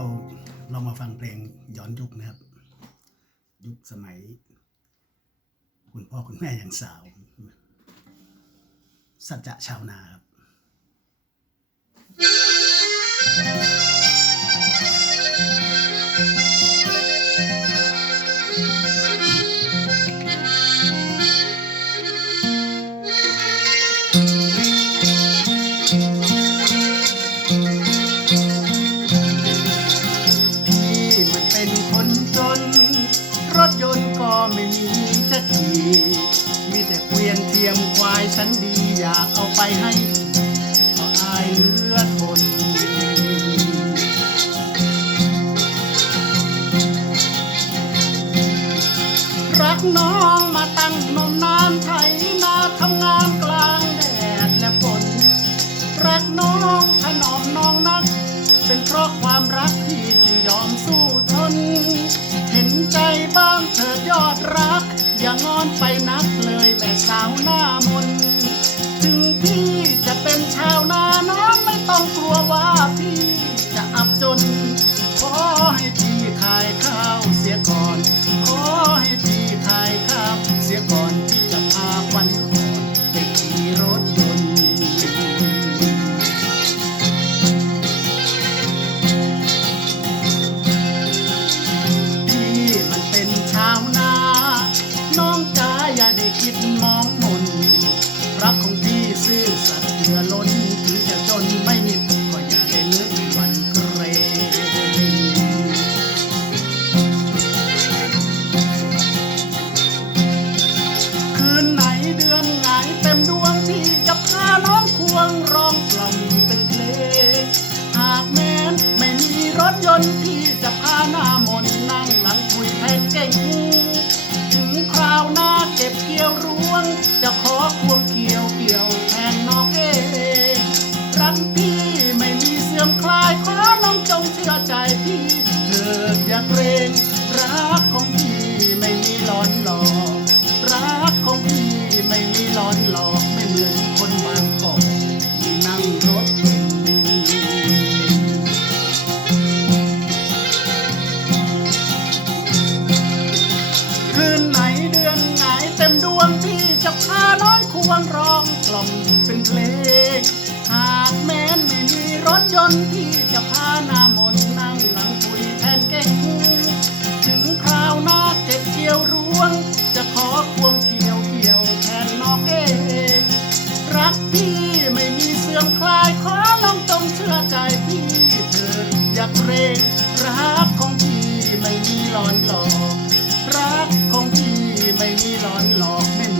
เราลองมาฟังเพลงย้อนยุคนะครับ ยุคสมัย คุณพ่อคุณแม่ยังสาว สัจจะชาวนาครับ ฉันดีอยากเอาไปให้ก็อายเหลือทน รักน้องมาตั้งนมนานไถนาทำงานกลางแดดและฝน รักน้องถนอมน้องนัก เป็นเพราะความรักที่จึงยอมสู้ทน เห็นใจบ้างเถิดยอดรัก อย่างอนไปนัก ที่จะพาหน้ามนนั่งหลังคุยแทนเก่งถึงคราวหน้าเก็บเกี่ยวรวงจะขอ จะพาน้องควงร้องกล่อมเป็นเพลง หากแม้นไม่มีรถยนต์พี่จะพาหน้ามนนั่งหนังคุยแทนเก่งหูถึงคราวหน้าเก็บเกี่ยวรวง จะขอควงเขียวเกี่ยวแทนน้องเอง รักพี่ไม่มีเสื่อมคลายขอลองต้องเชื่อใจพี่เถิดอยากเกรงรักของพี่ไม่มีหลอนหลอกรักของพี่ไม่มีหลอนหลอกไม่